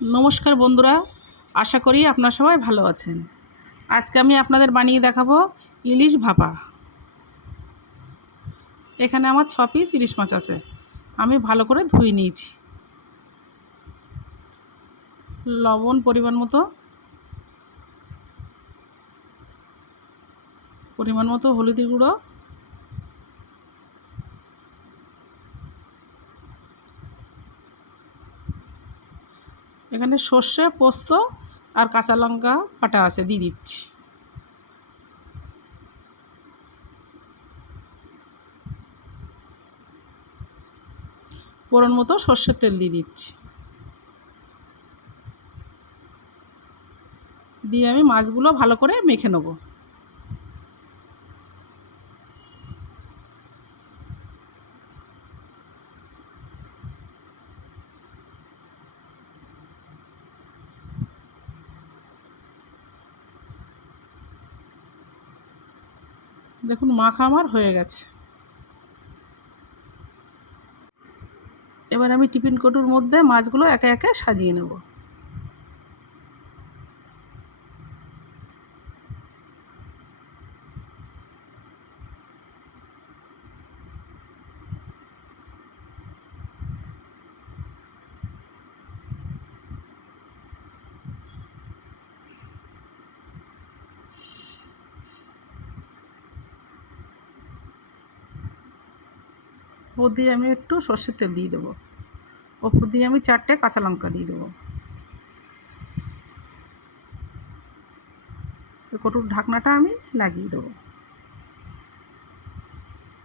নমস্কার বন্ধুরা, আশা করি আপনারা সবাই ভালো আছেন। আজকে আমি আপনাদের বানিয়ে দেখাবো ইলিশ ভাপা। এখানে আমার 6 পিস ইলিশ মাছ আছে, আমি ভালো করে ধুয়ে নিয়েছি। লবণ পরিমাণ মতো হলুদের গুঁড়ো, এখানে সর্ষে, পোস্ত আর কাঁচা লঙ্কা বাটা আছে, দিয়ে দিচ্ছি। পরিমাণ মতো সর্ষের তেল দিয়ে দিচ্ছি। দিয়ে আমি মাছগুলো ভালো করে মেখে নেব। দেখুন মাখা আমার হয়ে গেছে। এবার আমি টিফিন কৌটোর মধ্যে মাছগুলো একে একে সাজিয়ে নেব। ওপর দিয়ে আমি একটু সর্ষের তেল দিয়ে দেবো। ওপর দিয়ে আমি 4টে কাঁচা লঙ্কা দিয়ে দেবো। কটুর ঢাকনাটা আমি লাগিয়ে দেবো।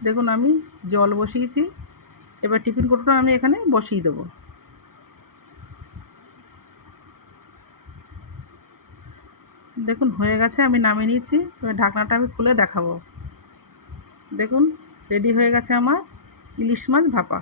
দেখুন আমি জল বসিয়েছি, এবার টিফিন কৌটোটা আমি এখানে বসিয়ে দেবো। দেখুন হয়ে গেছে, আমি নামিয়ে নিয়েছি। এবার ঢাকনাটা আমি খুলে দেখাবো। দেখুন রেডি হয়ে গেছে আমার ইলিশ মাছ ভাপা।